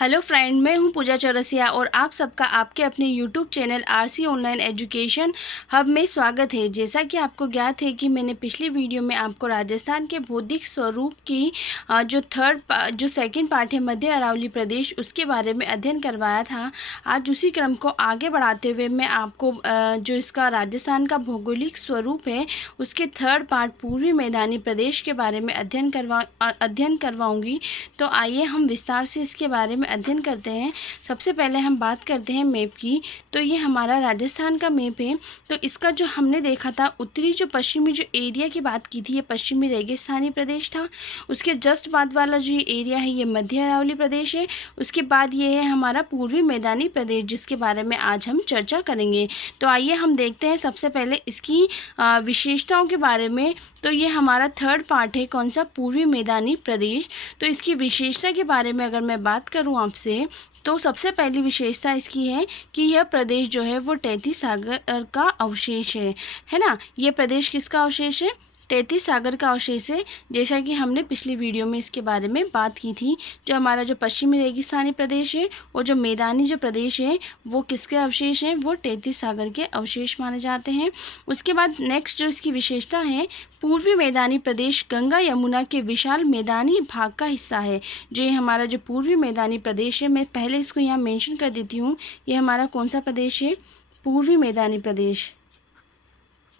Hello friend, मैं हूं पूजा चौरसिया और आप सबका आपके अपने YouTube channel RC online education hub में स्वागत है। जैसा कि आपको ज्ञात है कि मैंने पिछली वीडियो में आपको राजस्थान के बौद्धिक स्वरूप की जो सेकंड पार्ट है मध्य अरावली प्रदेश, उसके बारे में अध्ययन करवाया था। आज उसी क्रम को आगे बढ़ाते हुए मैं आपको जो इसका राजस्थान का भौगोलिक स्वरूप है उसके थर्ड पार्ट पूर्वी मैदानी प्रदेश के बारे में अध्ययन करवाऊँगी। तो आइए हम विस्तार से इसके बारे में अध्ययन करते हैं। सबसे पहले हम बात करते हैं मैप की। तो ये हमारा राजस्थान का मैप है। तो इसका जो हमने देखा था उत्तरी जो पश्चिमी जो एरिया की बात की थी, ये पश्चिमी रेगिस्तानी प्रदेश था। उसके जस्ट बाद वाला जो एरिया है ये मध्य अरावली प्रदेश है। उसके बाद ये है हमारा पूर्वी मैदानी प्रदेश, जिसके बारे में आज हम चर्चा करेंगे। तो आइए हम देखते हैं सबसे पहले इसकी विशेषताओं के बारे में। तो ये हमारा थर्ड पार्ट है, कौन सा, पूर्वी मैदानी प्रदेश। तो इसकी विशेषता के बारे में अगर मैं बात करूं आपसे, तो सबसे पहली विशेषता इसकी है कि यह प्रदेश जो है वो तैतीस सागर का अवशेष है ना। ये प्रदेश किसका अवशेष है? तैतीस सागर का अवशेष है। जैसा कि हमने पिछली वीडियो में इसके बारे में बात की थी। जो हमारा जो पश्चिमी रेगिस्तानी प्रदेश है और जो मैदानी जो प्रदेश है वो किसके अवशेष हैं? वो तैतीस सागर के अवशेष माने जाते हैं। उसके बाद नेक्स्ट जो इसकी विशेषता है, पूर्वी मैदानी प्रदेश गंगा यमुना के विशाल मैदानी भाग का हिस्सा है। जो ये हमारा जो पूर्वी मैदानी प्रदेश है, मैं पहले इसको यहाँ मेंशन कर देती हूँ। ये हमारा कौन सा प्रदेश है? पूर्वी मैदानी प्रदेश,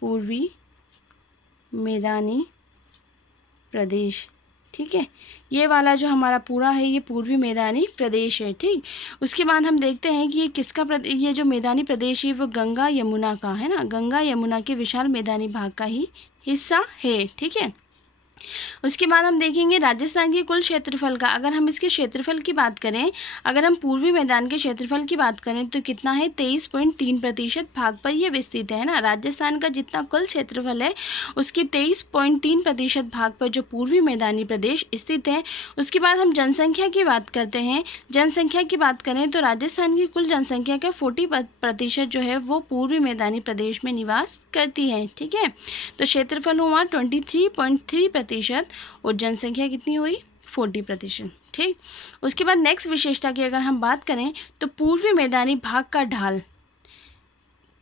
पूर्वी मैदानी प्रदेश, ठीक है। ये वाला जो हमारा पूरा है ये पूर्वी मैदानी प्रदेश है, ठीक। उसके बाद हम देखते हैं कि ये किसका ये जो मैदानी प्रदेश है वो गंगा यमुना का है ना, गंगा यमुना के विशाल मैदानी भाग का ही हिस्सा है, ठीक है। उसके बाद हम देखेंगे राजस्थान के कुल क्षेत्रफल का। अगर हम इसके क्षेत्रफल की बात करें, अगर हम पूर्वी मैदान के क्षेत्रफल की बात करें तो कितना है? 23.3% भाग पर यह विस्तृत है ना। राजस्थान का जितना कुल क्षेत्रफल है उसके 23.3% भाग पर जो पूर्वी मैदानी प्रदेश स्थित है। उसके बाद हम जनसंख्या की बात करते हैं। जनसंख्या की बात करें तो राजस्थान की कुल जनसंख्या का 40% जो है वो पूर्वी मैदानी प्रदेश में निवास करती है, ठीक है। तो क्षेत्रफल हुआ 23.3% और जनसंख्या कितनी हुई? 40%, ठीक। उसके बाद नेक्स्ट विशेषता की अगर हम बात करें तो पूर्वी मैदानी भाग का ढाल,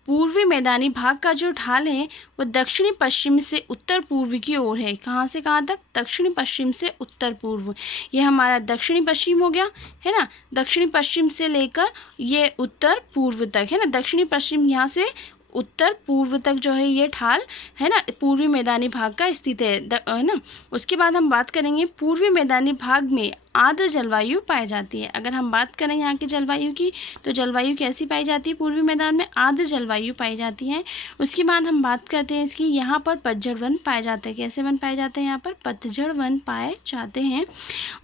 पूर्वी मैदानी भाग का जो ढाल है वो दक्षिणी पश्चिम से उत्तर पूर्व की ओर है। कहाँ से कहाँ तक? दक्षिणी पश्चिम से उत्तर पूर्व। ये हमारा दक्षिणी पश्चिम हो गया है ना। दक्षिणी पश्चिम से लेकर ये उत्तर पूर्व तक है ना। दक्षिणी पश्चिम यहाँ से उत्तर पूर्व तक जो है ये ढाल है ना पूर्वी मैदानी भाग का स्थित है ना। उसके बाद हम बात करेंगे पूर्वी मैदानी भाग में आर्द्र जलवायु पाई जाती है। अगर हम बात करें यहाँ की जलवायु की, तो जलवायु कैसी पाई जाती है? पूर्वी मैदान में आर्द्र जलवायु पाई जाती है। उसके बाद हम बात करते हैं इसकी, यहाँ पर पतझड़ वन पाए जाते हैं। कैसे वन पाए जाते हैं? यहाँ पर पतझड़ वन पाए जाते हैं।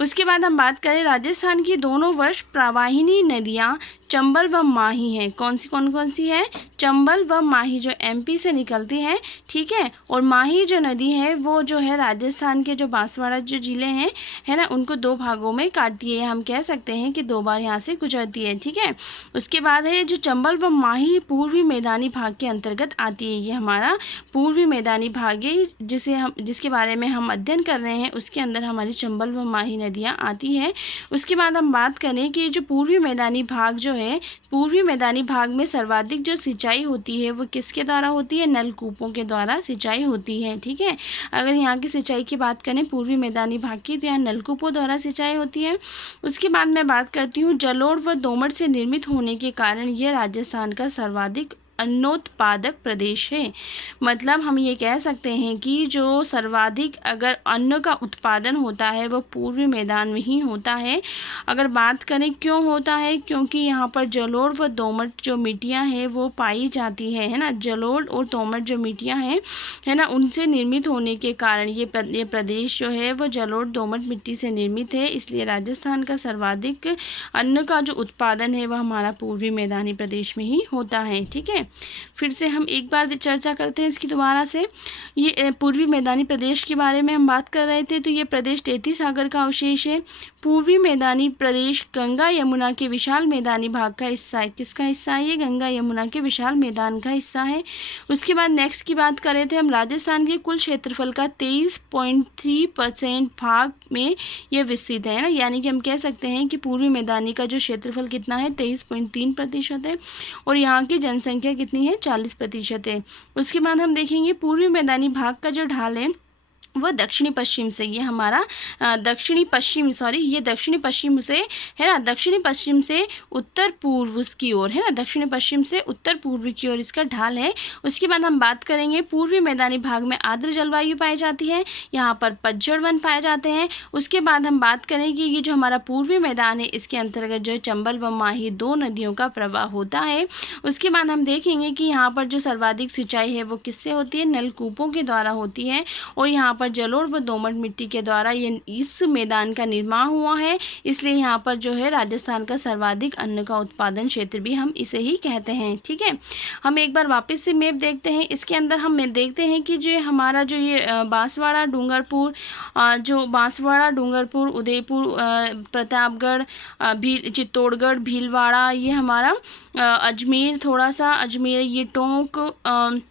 उसके बाद हम बात करें राजस्थान की दोनों वर्ष प्रवाहिनी नदियाँ चंबल व माही हैं। कौन सी है? चंबल व माही जो एमपी से निकलती है, ठीक है। और माही जो नदी है वो जो है राजस्थान के जो बांसवाड़ा जो जिले हैं है ना, उनको दो भागों में काटती है। हम कह सकते हैं कि दो बार यहाँ से गुजरती है, ठीक है। उसके बाद है जो चंबल व माही पूर्वी मैदानी भाग के अंतर्गत आती है। ये हमारा पूर्वी मैदानी भाग है जिसके बारे में हम अध्ययन कर रहे हैं। उसके अंदर हमारी चंबल व माही नदियाँ आती हैं। उसके बाद हम बात करें कि जो पूर्वी मैदानी भाग जो है, पूर्वी मैदानी भाग में सर्वाधिक जो सिंचाई होती है वो किसके द्वारा होती है? नलकूपों के द्वारा सिंचाई होती है, ठीक है। अगर यहाँ की सिंचाई की बात करें पूर्वी मैदानी भाग की, तो यहाँ नलकूपों द्वारा सिंचाई होती है। उसके बाद मैं बात करती हूँ जलोढ़ व दोमट से निर्मित होने के कारण यह राजस्थान का सर्वाधिक अन्नोत्पादक प्रदेश है। मतलब हम ये कह सकते हैं कि जो सर्वाधिक अगर अन्न का उत्पादन होता है वो पूर्वी मैदान में ही होता है। अगर बात करें क्यों होता है, क्योंकि यहाँ पर जलोढ़ व दोमट जो मिट्टियाँ हैं वो पाई जाती है ना। जलोढ़ और दोमट जो मिट्टियाँ हैं है ना, उनसे निर्मित होने के कारण ये प्रदेश जो है वो जलोढ़ दोमट मिट्टी से निर्मित है। इसलिए राजस्थान का सर्वाधिक अन्न का जो उत्पादन है वह हमारा पूर्वी मैदानी प्रदेश में ही होता है, ठीक है। फिर से हम एक बार चर्चा करते हैं इसकी दोबारा से। ये पूर्वी मैदानी प्रदेश के बारे में हम बात कर रहे थे। तो ये प्रदेश तैतीस सागर का अवशेष है। पूर्वी मैदानी प्रदेश गंगा यमुना के विशाल मैदानी भाग का हिस्सा है। किसका हिस्सा है? ये गंगा यमुना के विशाल मैदान का हिस्सा है। उसके बाद नेक्स्ट की बात कर रहे थे हम, राजस्थान के कुल क्षेत्रफल का 23.3% भाग में ये विस्तृत है ना, यानी कि हम कह सकते हैं कि पूर्वी मैदानी का जो क्षेत्रफल कितना है 23.3% है और यहाँ की जनसंख्या कितनी है 40% है। उसके बाद हम देखेंगे पूर्वी मैदानी भाग का जो ढाल है वह दक्षिणी पश्चिम से, ये हमारा दक्षिणी पश्चिम से है ना, दक्षिणी पश्चिम से उत्तर पूर्व की ओर है ना, दक्षिणी पश्चिम से उत्तर पूर्व की ओर इसका ढाल है। उसके बाद हम बात करेंगे पूर्वी मैदानी भाग में आर्द्र जलवायु पाई जाती है, यहाँ पर पतझड़ वन पाए जाते हैं। उसके बाद हम बात करें कि ये जो हमारा पूर्वी मैदान है इसके अंतर्गत जो चंबल व माही 2 नदियों का प्रवाह होता है। उसके बाद हम देखेंगे कि यहाँ पर जो सर्वाधिक सिंचाई है वो किससे होती है? नलकूपों के द्वारा होती है और यहाँ पर जलोढ़ व दोमट मिट्टी के द्वारा ये इस मैदान का निर्माण हुआ है, इसलिए यहाँ पर जो है राजस्थान का सर्वाधिक अन्न का उत्पादन क्षेत्र भी हम इसे ही कहते हैं। ठीक है, हम एक बार वापस से मैप देखते हैं। इसके अंदर हम देखते हैं कि जो हमारा जो ये बांसवाड़ा डूंगरपुर उदयपुर प्रतापगढ़ चित्तौड़गढ़ भीलवाड़ा, ये हमारा अजमेर, थोड़ा सा अजमेर, ये टोंक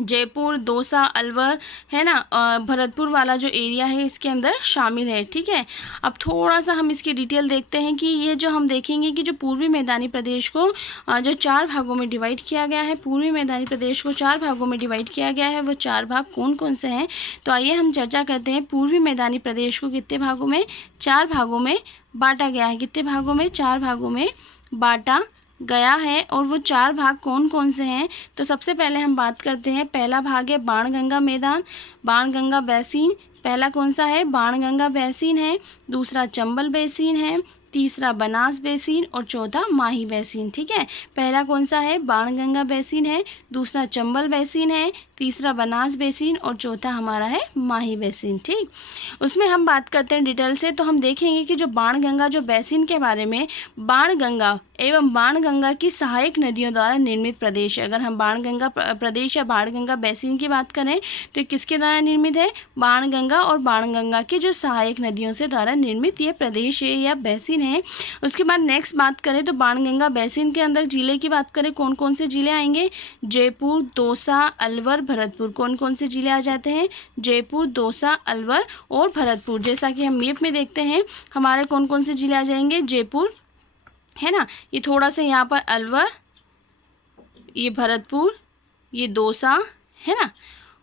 जयपुर दौसा अलवर है ना, भरतपुर वाला जो एरिया है इसके अंदर शामिल है। ठीक है, अब थोड़ा सा हम इसकी डिटेल देखते हैं कि ये जो हम देखेंगे कि जो पूर्वी मैदानी प्रदेश को जो 4 भागों में डिवाइड किया गया है, पूर्वी मैदानी प्रदेश को 4 भागों में डिवाइड किया गया है, वो 4 भाग कौन कौन से हैं? तो आइए हम चर्चा करते हैं। पूर्वी मैदानी प्रदेश को कितने भागों में? 4 भागों में बांटा गया है। कितने भागों में? 4 भागों में बांटा गया है। और वो 4 भाग कौन कौन से हैं? तो सबसे पहले हम बात करते हैं, पहला भाग है बाणगंगा मैदान, बाणगंगा बेसिन। पहला कौन सा है? बाणगंगा बेसिन है। दूसरा चंबल बेसिन है, तीसरा बनास बेसिन और चौथा माही बेसिन। ठीक है, पहला कौन सा है? बाणगंगा बेसिन है, दूसरा चंबल बेसिन है, तीसरा बनास बेसिन और चौथा हमारा है माही बेसिन। ठीक, उसमें हम बात करते हैं डिटेल से। तो हम देखेंगे कि जो बाणगंगा जो बेसिन के बारे में, बाणगंगा एवं बाणगंगा की सहायक नदियों द्वारा निर्मित प्रदेश है। अगर हम बाणगंगा प्रदेश या बाणगंगा बेसिन की बात करें तो किसके द्वारा निर्मित है? बाणगंगा और बाणगंगा की जो सहायक नदियों से द्वारा निर्मित ये प्रदेश है या बेसिन है। उसके बाद नेक्स्ट बात करें तो बाणगंगा बेसिन के अंदर जिले की बात करें, कौन कौन से जिले आएंगे? जयपुर दौसा अलवर भरतपुर। कौन कौन से जिले आ जाते हैं? जयपुर दौसा अलवर और भरतपुर। जैसा कि हम मैप में देखते हैं हमारे कौन कौन से जिले आ जाएंगे? जयपुर है ना, ये थोड़ा सा यहाँ पर अलवर, ये भरतपुर, ये दौसा है ना,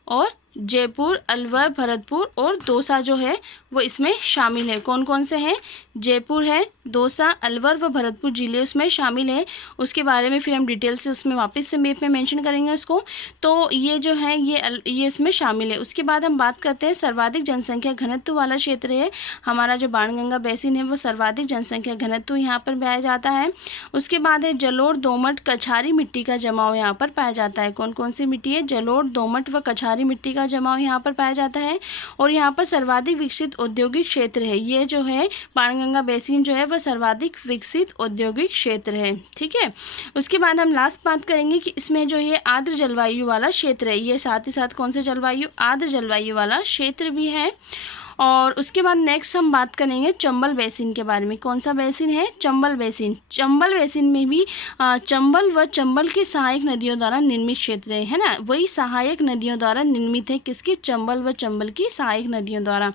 और जयपुर अलवर भरतपुर और दौसा जो है वो इसमें शामिल है। कौन कौन से हैं? जयपुर है, दौसा अलवर व भरतपुर जिले उसमें शामिल है। उसके बारे में फिर हम डिटेल से उसमें वापस से मैप में मेंशन करेंगे उसको। तो ये जो है ये इसमें शामिल है। उसके बाद हम बात करते हैं सर्वाधिक जनसंख्या घनत्व वाला क्षेत्र है हमारा जो बाणगंगा बेसिन है, वो सर्वाधिक जनसंख्या घनत्व यहाँ पर पाया जाता है। उसके बाद है जलोढ़ दोमट कछारी मिट्टी का जमाव यहाँ पर पाया जाता है। कौन कौन सी मिट्टी है? जलोढ़ दोमट व कछारी मिट्टी का जमाव यहाँ पर पाया जाता है। और यहाँ पर सर्वाधिक विकसित औद्योगिक क्षेत्र है। ये जो है बाणगंगा बेसिन जो है वह सर्वाधिक विकसित औद्योगिक क्षेत्र है। ठीक है, उसके बाद हम लास्ट बात करेंगे कि इसमें जो ये आर्द्र जलवायु वाला क्षेत्र है, ये साथ ही साथ कौन से जलवायु? आर्द्र जलवायु वाला क्षेत्र भी है। और उसके बाद नेक्स्ट हम बात करेंगे चंबल बेसिन के बारे में। कौन सा बेसिन है? चंबल बेसिन। चंबल बेसिन में भी चंबल व चंबल की सहायक नदियों द्वारा निर्मित क्षेत्र है ना, वही सहायक नदियों द्वारा निर्मित है। किसकी? चंबल व चंबल की सहायक नदियों द्वारा।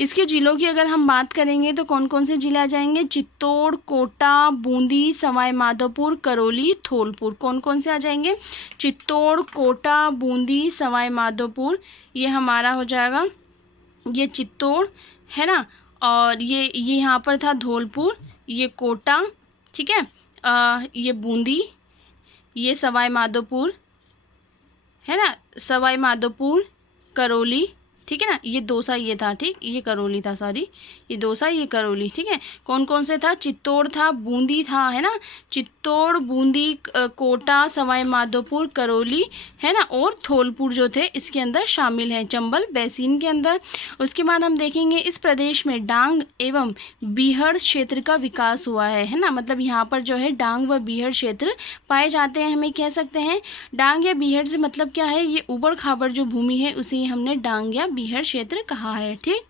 इसके जिलों की अगर हम बात करेंगे तो कौन कौन से जिले आ जाएंगे? चित्तौड़, कोटा, बूंदी, सवाई माधोपुर, करौली, धौलपुर। कौन कौन से आ जाएंगे? चित्तौड़, कोटा, बूंदी, सवाई माधोपुर, ये हमारा हो जाएगा, ये चित्तौड़ है ना, और ये यहाँ पर था धौलपुर, ये कोटा, ठीक है, ये बूंदी, ये सवाई माधोपुर है ना, सवाई माधोपुर, करौली, ठीक है ना, ये दौसा ये था, ठीक, ये करौली था, सॉरी, ये दौसा, ये करौली, ठीक है। कौन कौन से था? चित्तौड़ था, बूंदी था, है ना, चित्तौड़, बूंदी, कोटा, सवाई माधोपुर, करौली, है ना, और धौलपुर जो थे इसके अंदर शामिल हैं, चंबल बेसिन के अंदर। उसके बाद हम देखेंगे इस प्रदेश में डांग एवं बीहड़ क्षेत्र का विकास हुआ है ना, मतलब यहाँ पर जो है डांग व बीहड़ क्षेत्र पाए जाते हैं। हमें कह सकते हैं डांग या बीहड़ से मतलब क्या है, ये ऊबड़ खाबड़ जो भूमि है उसे ही हमने डांग या बीहड़ क्षेत्र कहा है, ठीक।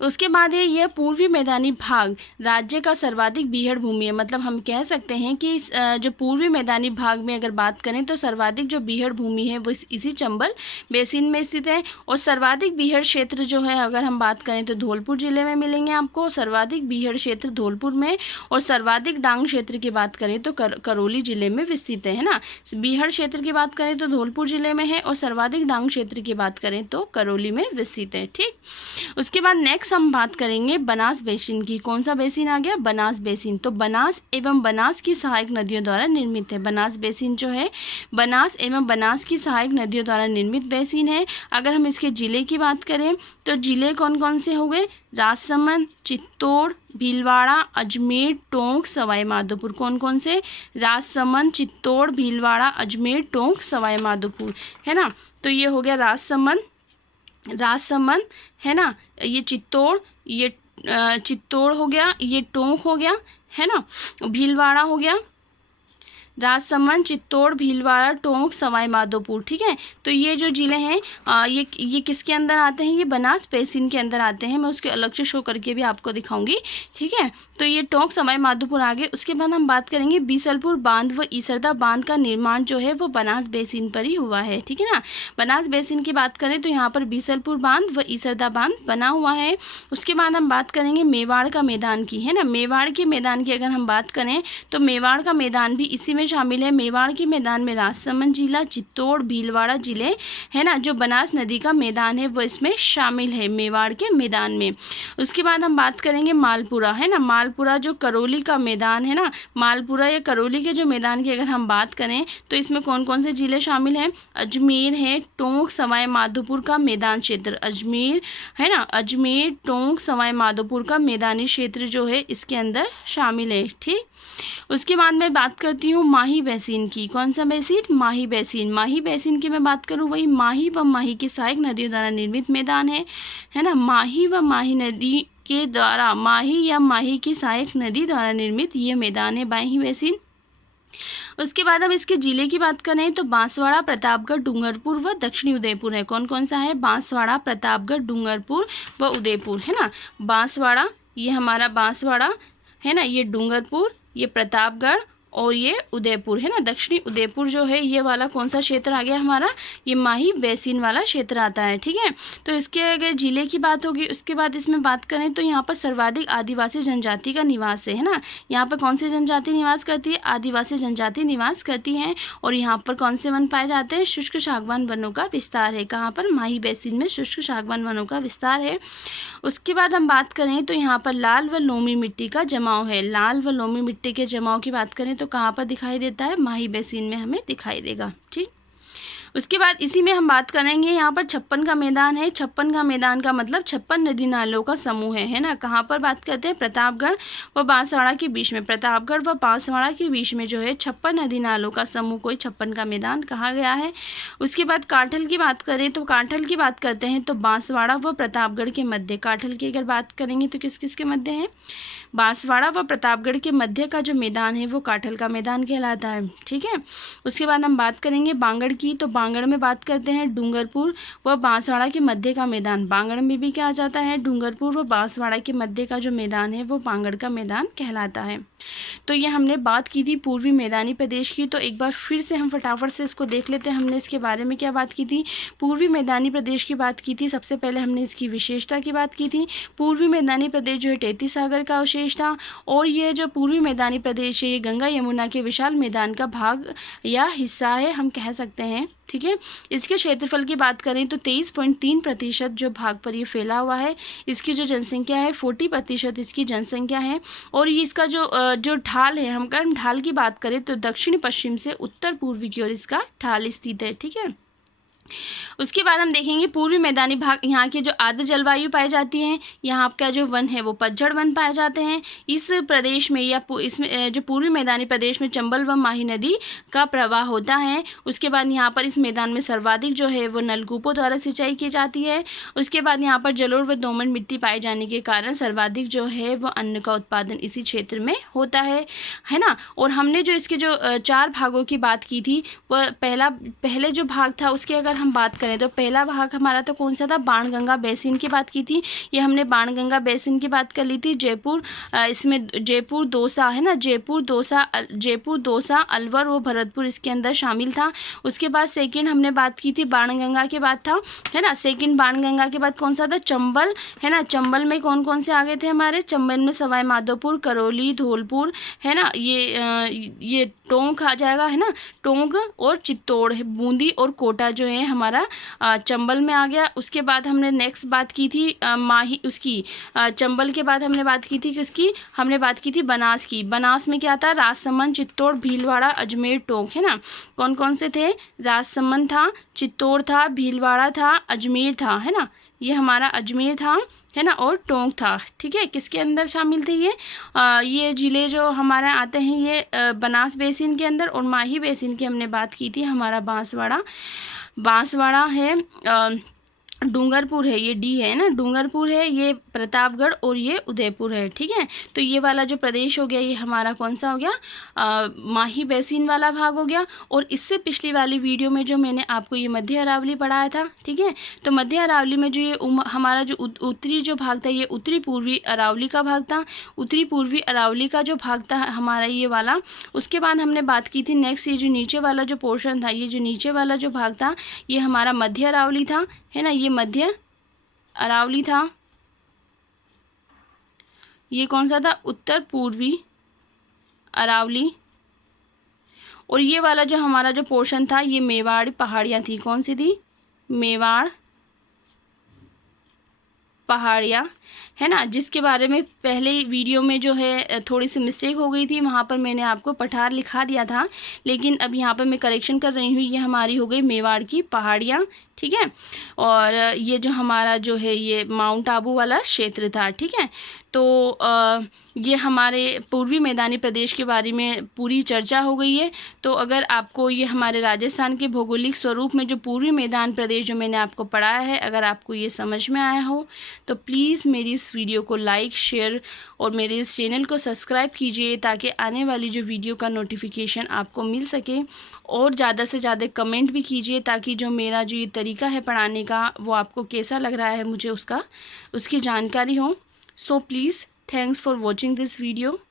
उसके बाद है यह पूर्वी मैदानी भाग राज्य का सर्वाधिक बीहड़ भूमि है, मतलब हम कह सकते हैं कि जो पूर्वी मैदानी भाग में अगर बात करें तो सर्वाधिक जो बीहड़ भूमि है वो इसी चंबल बेसिन में स्थित है। और सर्वाधिक बीहड़ क्षेत्र जो है अगर हम बात करें तो धौलपुर जिले में मिलेंगे आपको, सर्वाधिक बीहड़ क्षेत्र धौलपुर में। और सर्वाधिक डांग क्षेत्र की बात करें तो करौली जिले में विस्तृत है ना। बीहड़ क्षेत्र की बात करें तो धौलपुर जिले में है और सर्वाधिक डांग क्षेत्र की बात करें तो करौली में विस्तृत है, ठीक। उसके बाद नेक्स्ट हम बात करेंगे बनास बेसिन की। कौन सा बेसिन आ गया? बनास बेसिन। तो बनास एवं बनास की सहायक नदियों द्वारा निर्मित है। बनास बेसिन जो है बनास एवं बनास की सहायक नदियों द्वारा निर्मित बेसिन है। अगर हम इसके जिले की बात करें तो जिले कौन कौन से हो गए? राजसमंद, चित्तौड़, भीलवाड़ा, अजमेर, टोंक, सवाई माधोपुर। कौन कौन से? राजसमंद, चित्तौड़, भीलवाड़ा, अजमेर, टोंक, सवाई माधोपुर, है ना। तो ये हो गया राजसमंद है ना, ये चित्तौड़, ये चित्तौड़ हो गया, ये टोंक हो गया, है ना, भीलवाड़ा हो गया, राजसमंद, चित्तौड़, भीलवाड़ा, टोंक, सवाई माधोपुर, ठीक है। तो ये जो जिले हैं ये किसके अंदर आते हैं? ये बनास बेसिन के अंदर आते हैं। मैं उसके अलग से शो करके भी आपको दिखाऊंगी, ठीक है। तो ये टोंक, सवाई माधोपुर आ गए। उसके बाद हम बात करेंगे बीसलपुर बांध व ईसरदा बांध का निर्माण जो है वो बनास बेसिन पर ही हुआ है, ठीक है ना। बनास बेसिन की बात करें तो यहाँ पर बीसलपुर बांध व ईसरदा बांध बना हुआ है। उसके बाद हम बात करेंगे मेवाड़ का मैदान की, है ना। मेवाड़ के मैदान की अगर हम बात करें तो मेवाड़ का मैदान भी इसी में शामिल है। मेवाड़ के मैदान में राजसमंद जिला, चित्तौड़, भीलवाड़ा जिले, है ना, जो बनास नदी का मैदान है वो इसमें शामिल है मेवाड़ के मैदान में। उसके बाद हम बात करेंगे मालपुरा, है ना। मालपुरा जो करौली का मैदान है ना, मालपुरा या करौली के जो मैदान की अगर हम बात करें तो इसमें कौन कौन से जिले शामिल हैं? अजमेर है, टोंक, सवाई माधोपुर का मैदान क्षेत्र, अजमेर, है ना, अजमेर, टोंक, सवाई माधोपुर का मैदानी क्षेत्र जो है इसके अंदर शामिल है, ठीक। उसके बाद मैं बात करती हूँ माही बेसिन की। कौन सा बेसिन? माही बेसिन। माही बेसिन की मैं बात करूँ वही माही व माही की सहायक नदियों द्वारा निर्मित मैदान है ना। माही व माही नदी के द्वारा, माही या माही की सहायक नदी द्वारा निर्मित ये मैदान है माही बेसिन। उसके बाद अब इसके जिले की बात करें तो बांसवाड़ा, प्रतापगढ़, डूंगरपुर व दक्षिणी उदयपुर है। कौन कौन सा है? बांसवाड़ा, प्रतापगढ़, डूंगरपुर व उदयपुर, है ना। बांसवाड़ा, ये हमारा बांसवाड़ा है ना, ये डूंगरपुर, ये प्रतापगढ़ और ये उदयपुर, है ना। दक्षिणी उदयपुर जो है ये वाला कौन सा क्षेत्र आ गया हमारा? ये माही बेसिन वाला क्षेत्र आता है, ठीक है। तो इसके अगर जिले की बात होगी उसके बाद इसमें बात करें तो यहाँ पर सर्वाधिक आदिवासी जनजाति का निवास है ना। यहाँ पर कौन सी जनजाति निवास करती है? आदिवासी जनजाति निवास करती हैं। और यहाँ पर कौन से वन पाए जाते हैं? शुष्क सागवान वनों का विस्तार है। कहाँ पर? माही बेसिन में शुष्क सागवान वनों का विस्तार है। उसके बाद हम बात करें तो यहाँ पर लाल व लोमी मिट्टी का जमाव है। लाल व लोमी मिट्टी के जमाव की बात करें तो कहाँ पर दिखाई देता है? माही बेसिन में हमें दिखाई देगा, ठीक। उसके बाद इसी में हम बात करेंगे यहाँ पर 56 का मैदान है। 56 का मैदान का मतलब 56 नदी नालों का समूह है ना। कहाँ पर बात करते हैं? प्रतापगढ़ व बांसवाड़ा के बीच में। प्रतापगढ़ व बांसवाड़ा के बीच में जो है 56 नदी नालों का समूह कोई 56 का मैदान कहा गया है। उसके बाद काठल की बात करें तो काठल की बात करते हैं तो बांसवाड़ा व प्रतापगढ़ के मध्य। काठल की अगर बात करेंगे तो किस किस के मध्य है? बांसवाड़ा व प्रतापगढ़ के मध्य का जो मैदान है वो काठल का मैदान कहलाता है, ठीक है। उसके बाद हम बात करेंगे बांगड़ की। तो बांगड़ में बात करते हैं डूंगरपुर व बांसवाड़ा के मध्य का मैदान। बांगड़ में भी क्या आ जाता है? डूंगरपुर व बांसवाड़ा के मध्य का जो मैदान है वो बांगड़ का मैदान कहलाता है। तो ये हमने बात की थी पूर्वी मैदानी प्रदेश की। तो एक बार फिर से हम फटाफट से इसको देख लेते हैं। हमने इसके बारे में क्या बात की थी? पूर्वी मैदानी प्रदेश की बात की थी। सबसे पहले हमने इसकी विशेषता की बात की थी। पूर्वी मैदानी प्रदेश जो है तैतीस सागर का अवशेष था। और ये जो पूर्वी मैदानी प्रदेश है ये गंगा यमुना के विशाल मैदान का भाग या हिस्सा है, हम कह सकते हैं, ठीक है। इसके क्षेत्रफल की बात करें तो 23.3% जो भाग पर ये फैला हुआ है। इसकी जो जनसंख्या है 40% इसकी जनसंख्या है। और ये इसका जो ढाल है, हम अगर ढाल की बात करें तो दक्षिण पश्चिम से उत्तर पूर्वी की ओर इसका ढाल स्थित है, ठीक है। उसके बाद हम देखेंगे पूर्वी मैदानी भाग, यहाँ के जो आर्द्र जलवायु पाई जाती है, यहाँ का जो वन है वो पतझड़ वन पाए जाते हैं। इस प्रदेश में या इसमें जो पूर्वी मैदानी प्रदेश में चंबल व माही नदी का प्रवाह होता है। उसके बाद यहाँ पर इस मैदान में सर्वाधिक जो है वो नलकूपों द्वारा सिंचाई की जाती है। उसके बाद यहाँ पर जलोढ़ व दोमट मिट्टी पाए जाने के कारण सर्वाधिक जो है वो अन्न का उत्पादन इसी क्षेत्र में होता है ना। और हमने जो इसके जो 4 भागों की बात की थी, वह पहले जो भाग था उसकी अगर हम बात करें तो पहला भाग हमारा तो कौन सा था, बाणगंगा बेसिन की बात की थी। ये हमने बाणगंगा बेसिन की बात कर ली थी। जयपुर, इसमें जयपुर दौसा है ना, जयपुर दौसा अलवर व भरतपुर इसके अंदर शामिल था। उसके बाद सेकंड हमने बात की थी बाणगंगा के बाद था, है ना। सेकंड बाणगंगा के बाद कौन सा था, चंबल, है ना। चंबल में कौन कौन से आगे थे हमारे, चंबल में सवाई माधोपुर, करौली, धौलपुर, है ना, ये टोंक आ जाएगा, है ना। टोंक और चित्तौड़, बूंदी और कोटा जो है हमारा चंबल में आ गया। उसके बाद हमने नेक्स्ट बात की थी माही, उसकी चंबल के बाद हमने बात की थी किसकी, हमने बात की थी बनास की। बनास में क्या था, राजसमंद, चित्तौड़, भीलवाड़ा, अजमेर, टोंक, है ना। कौन कौन से थे, राजसमंद था, चित्तौड़ था, भीलवाड़ा था, अजमेर था, है ना। ये हमारा अजमेर था, है ना, और टोंक था। ठीक है, किसके अंदर शामिल थे ये ज़िले जो हमारे आते हैं ये बनास बेसिन के अंदर। और माही बेसिन की हमने बात की थी, हमारा बांसवाड़ा है, डूंगरपुर है, ये डी है ना, डूंगरपुर है, ये प्रतापगढ़ और ये उदयपुर है। ठीक है, तो ये वाला जो प्रदेश हो गया ये हमारा कौन सा हो गया, माही बेसिन वाला भाग हो गया। और इससे पिछली वाली वीडियो में जो मैंने आपको ये मध्य अरावली पढ़ाया था, ठीक है, तो मध्य अरावली में जो ये हमारा जो उत्तरी जो भाग था ये उत्तरी पूर्वी अरावली का भाग था, उत्तरी पूर्वी अरावली का जो भाग था हमारा ये वाला। उसके बाद हमने बात की थी नेक्स्ट, ये जो नीचे वाला जो पोर्शन था, ये जो नीचे वाला जो भाग था ये हमारा मध्य अरावली था, है ना, ये मध्य अरावली था। ये कौन सा था, उत्तर पूर्वी अरावली। और ये वाला जो हमारा जो पोर्शन था ये मेवाड़ पहाड़ियाँ थी, कौन सी थी, मेवाड़ पहाड़ियाँ, है ना, जिसके बारे में पहले वीडियो में जो है थोड़ी सी मिस्टेक हो गई थी, वहाँ पर मैंने आपको पठार लिखा दिया था, लेकिन अब यहाँ पर मैं करेक्शन कर रही हूँ, ये हमारी हो गई मेवाड़ की पहाड़ियाँ। ठीक है, और ये जो हमारा जो है ये माउंट आबू वाला क्षेत्र था। ठीक है, तो ये हमारे पूर्वी मैदानी प्रदेश के बारे में पूरी चर्चा हो गई है। तो अगर आपको ये हमारे राजस्थान के भौगोलिक स्वरूप में जो पूर्वी मैदान प्रदेश जो मैंने आपको पढ़ाया है, अगर आपको ये समझ में आया हो तो प्लीज़ मेरी इस वीडियो को लाइक, शेयर और मेरे इस चैनल को सब्सक्राइब कीजिए, ताकि आने वाली जो वीडियो का नोटिफिकेशन आपको मिल सके। और ज़्यादा से ज़्यादा कमेंट भी कीजिए, ताकि जो मेरा जो ये तरीका है पढ़ाने का वो आपको कैसा लग रहा है मुझे उसकी जानकारी हो। So please, thanks for watching this video.